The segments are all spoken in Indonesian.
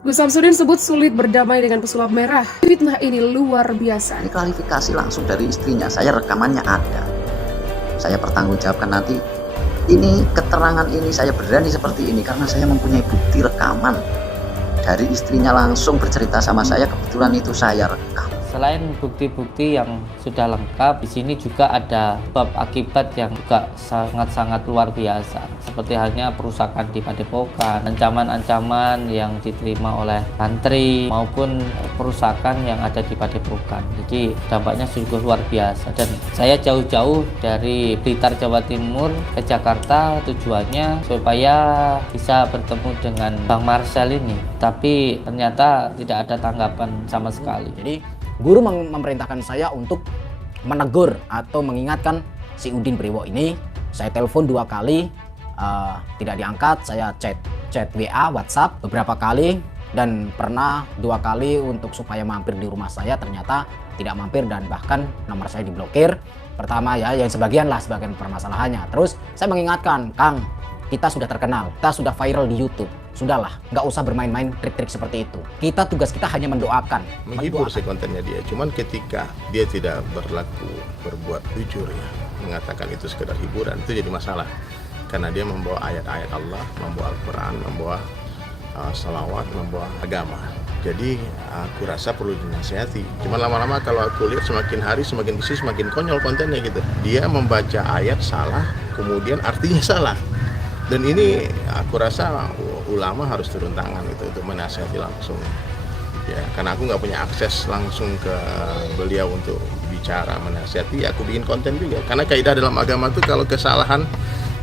Gus Samsudin sebut sulit berdamai dengan pesulap merah. Fitnah ini luar biasa. Ini klarifikasi langsung dari istrinya. Saya rekamannya ada. Saya pertanggungjawabkan nanti. Ini keterangan ini saya berani seperti ini karena saya mempunyai bukti rekaman dari istrinya langsung bercerita sama saya. Kebetulan itu saya rekam. Selain bukti-bukti yang sudah lengkap, di sini juga ada sebab akibat yang juga sangat-sangat luar biasa. Seperti halnya perusakan di padepokan, ancaman-ancaman yang diterima oleh santri maupun perusakan yang ada di padepokan. Jadi dampaknya sungguh luar biasa. Dan saya jauh-jauh dari Blitar, Jawa Timur ke Jakarta tujuannya supaya bisa bertemu dengan Bang Marcel ini. Tapi ternyata tidak ada tanggapan sama sekali. Jadi guru memerintahkan saya untuk menegur atau mengingatkan si Udin Priwo ini. Saya telepon 2 kali, tidak diangkat. Saya chat WA, WhatsApp beberapa kali, dan pernah 2 kali untuk supaya mampir di rumah saya, ternyata tidak mampir dan bahkan nomor saya diblokir. Pertama ya, yang sebagian permasalahannya. Terus saya mengingatkan, Kang, kita sudah terkenal, kita sudah viral di YouTube. Sudahlah, nggak usah bermain-main trik-trik seperti itu. Tugas kita hanya mendoakan. Menghibur sih kontennya dia. Cuman ketika dia tidak berbuat jujur ya, mengatakan itu sekedar hiburan, itu jadi masalah. Karena dia membawa ayat-ayat Allah, membawa Al-Quran, membawa salawat, membawa agama. Jadi aku rasa perlu dinasihati. Cuma lama-lama kalau aku lihat semakin hari semakin kesini semakin konyol kontennya gitu. Dia membaca ayat salah, kemudian artinya salah. Dan ini aku rasa ulama harus turun tangan itu untuk menasihati langsung. Ya, karena aku nggak punya akses langsung ke beliau untuk bicara menasihati, aku bikin konten juga. Karena kaidah dalam agama itu kalau kesalahan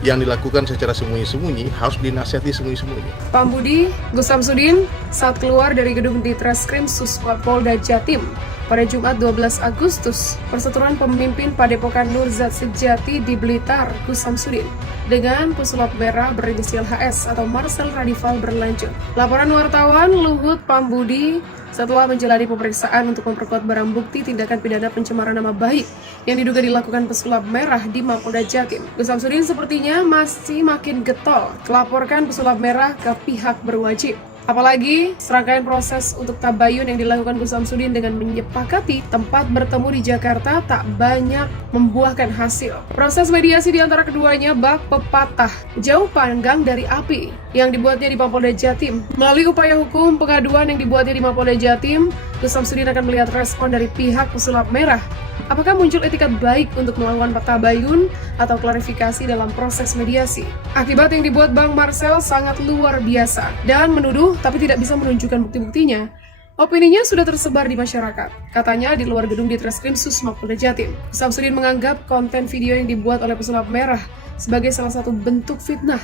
yang dilakukan secara sembunyi-sembunyi harus dinasihati sembunyi-sembunyi. Pak Budi, Gus Samsudin saat keluar dari gedung Ditreskrim Polda Jatim pada Jumat 12 Agustus, perseteruan pemimpin Padepokan Nurzat Sejati di Blitar, Gus Samsudin, dengan pesulap merah berinisial HS atau Marcel Radival berlanjut. Laporan wartawan Luhut Pambudi setelah menjalani pemeriksaan untuk memperkuat barang bukti tindakan pidana pencemaran nama baik yang diduga dilakukan pesulap merah di Mapolda Jatim. Gus Samsudin sepertinya masih makin getol melaporkan pesulap merah ke pihak berwajib. Apalagi serangkaian proses untuk tabayun yang dilakukan Gus Samsudin dengan menyepakati tempat bertemu di Jakarta tak banyak membuahkan hasil. Proses mediasi di antara keduanya bak pepatah, jauh panggang dari api yang dibuatnya di Mapolda Jatim. Melalui upaya hukum pengaduan yang dibuatnya di Mapolda Jatim, Gus Samsudin akan melihat respon dari pihak pesulap merah. Apakah muncul etikat baik untuk melakukan tabayun atau klarifikasi dalam proses mediasi? Akibat yang dibuat Bang Marcel sangat luar biasa dan menuduh tapi tidak bisa menunjukkan bukti-buktinya. Opininya sudah tersebar di masyarakat. Katanya di luar gedung Ditreskrim Mapolda Jatim. Samsudin menganggap konten video yang dibuat oleh pesulap merah sebagai salah satu bentuk fitnah.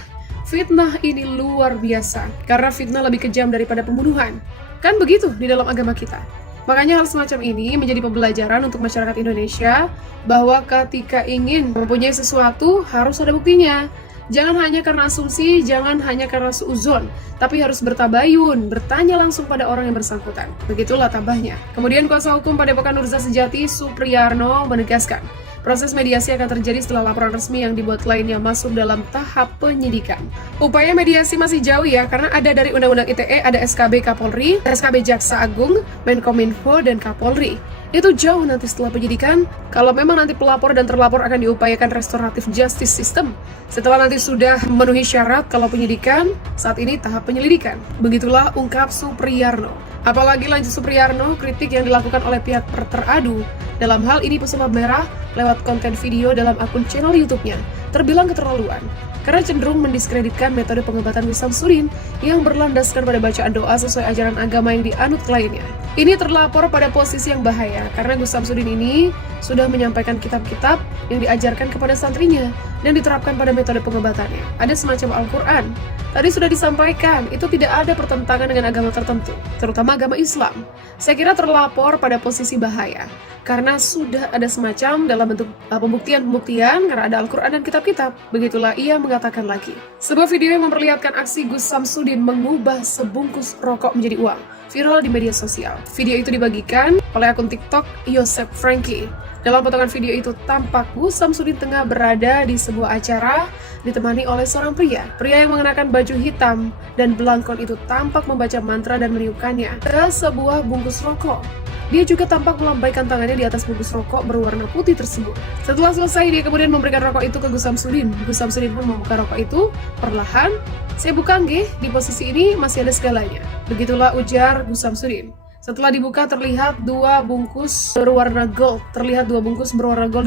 Fitnah ini luar biasa karena fitnah lebih kejam daripada pembunuhan. Kan begitu di dalam agama kita. Makanya hal semacam ini menjadi pembelajaran untuk masyarakat Indonesia bahwa ketika ingin mempunyai sesuatu harus ada buktinya. Jangan hanya karena asumsi, jangan hanya karena suuzon, tapi harus bertabayun, bertanya langsung pada orang yang bersangkutan. Begitulah tabahnya. Kemudian kuasa hukum Padepokan Nurzat Sejati Supriyarno menegaskan, proses mediasi akan terjadi setelah laporan resmi yang dibuat lainnya masuk dalam tahap penyidikan. Upaya mediasi masih jauh ya, karena ada dari Undang-Undang ITE, ada SKB Kapolri, SKB Jaksa Agung, Menkominfo, dan Kapolri. Itu jauh nanti setelah penyidikan, kalau memang nanti pelapor dan terlapor akan diupayakan restoratif justice system. Setelah nanti sudah memenuhi syarat kalau penyidikan, saat ini tahap penyelidikan. Begitulah ungkap Supriyarno. Apalagi lanjut Supriyarno, kritik yang dilakukan oleh pihak teradu, dalam hal ini pesulap merah, lewat konten video dalam akun channel YouTube-nya, terbilang keterlaluan. Karena cenderung mendiskreditkan metode pengobatan Gus Samsudin yang berlandaskan pada bacaan doa sesuai ajaran agama yang dianut kliennya. Ini terlapor pada posisi yang bahaya karena Gus Samsudin ini sudah menyampaikan kitab-kitab yang diajarkan kepada santrinya dan diterapkan pada metode pengobatannya. Ada semacam Al-Quran. Tadi sudah disampaikan, itu tidak ada pertentangan dengan agama tertentu, terutama agama Islam. Saya kira terlapor pada posisi bahaya, karena sudah ada semacam dalam bentuk pembuktian-pembuktian, karena ada Al-Quran dan kitab-kitab. Begitulah ia mengatakan lagi. Sebuah video yang memperlihatkan aksi Gus Samsudin mengubah sebungkus rokok menjadi uang, viral di media sosial. Video itu dibagikan oleh akun TikTok Yosep Franky. Dalam potongan video itu tampak Gus Samsudin tengah berada di sebuah acara ditemani oleh seorang pria. Pria yang mengenakan baju hitam dan belangkon itu tampak membaca mantra dan meniupkannya ke sebuah bungkus rokok. Dia juga tampak melambaikan tangannya di atas bungkus rokok berwarna putih tersebut. Setelah selesai, dia kemudian memberikan rokok itu ke Gus Samsudin. Gus Samsudin pun membuka rokok itu perlahan. "Saya buka nggih, di posisi ini masih ada segalanya." Begitulah ujar Gus Samsudin. Setelah dibuka terlihat dua bungkus berwarna gold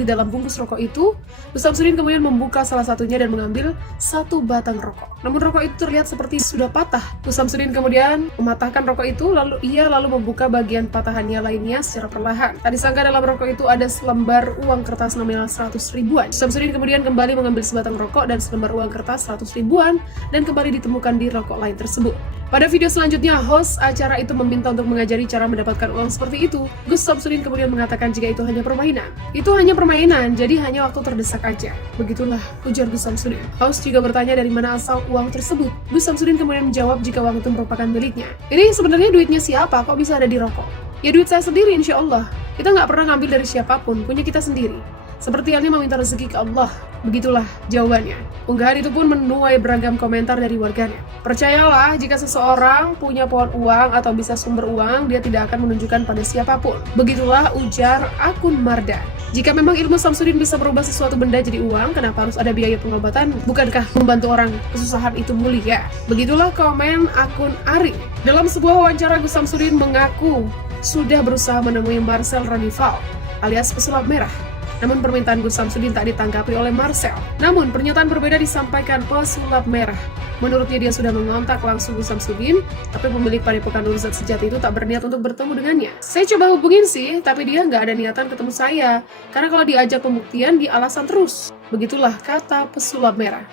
di dalam bungkus rokok itu. Gus Samsudin kemudian membuka salah satunya dan mengambil satu batang rokok. Namun rokok itu terlihat seperti sudah patah. Gus Samsudin kemudian mematahkan rokok itu, lalu membuka bagian patahannya lainnya secara perlahan. Tak disangka dalam rokok itu ada selembar uang kertas nominal 100 ribuan. Gus Samsudin kemudian kembali mengambil sebatang rokok dan selembar uang kertas 100 ribuan dan kembali ditemukan di rokok lain tersebut. Pada video selanjutnya, host acara itu meminta untuk mengajari cara mendapatkan uang seperti itu. Gus Samsudin kemudian mengatakan jika itu hanya permainan. Itu hanya permainan, jadi hanya waktu terdesak aja. Begitulah ujar Gus Samsudin. Host juga bertanya dari mana asal uang tersebut. Gus Samsudin kemudian menjawab jika uang itu merupakan miliknya. Ini sebenarnya duitnya siapa? Kok bisa ada di rokok? Ya duit saya sendiri, insya Allah. Kita nggak pernah ngambil dari siapapun, punya kita sendiri. Seperti halnya meminta rezeki ke Allah. Begitulah jawabannya. Unggahan itu pun menuai beragam komentar dari warganet. Percayalah, jika seseorang punya pohon uang atau bisa sumber uang, dia tidak akan menunjukkan pada siapapun. Begitulah ujar akun Marda. Jika memang ilmu Samsudin bisa merubah sesuatu benda jadi uang, kenapa harus ada biaya pengobatan? Bukankah membantu orang kesusahan itu mulia? Begitulah komen akun Ari. Dalam sebuah wawancara, Gus Samsudin mengaku sudah berusaha menemui Marcel Ranival alias pesulap merah. Namun permintaan Gus Samsudin tak ditanggapi oleh Marcel. Namun pernyataan berbeda disampaikan pesulap merah. Menurutnya dia sudah mengontak langsung Gus Samsudin, tapi pemilik Padepokan Nur Zat Sejati itu tak berniat untuk bertemu dengannya. "Saya coba hubungin sih, tapi dia nggak ada niatan ketemu saya. Karena kalau diajak pembuktian, dia alasan terus." Begitulah kata pesulap merah.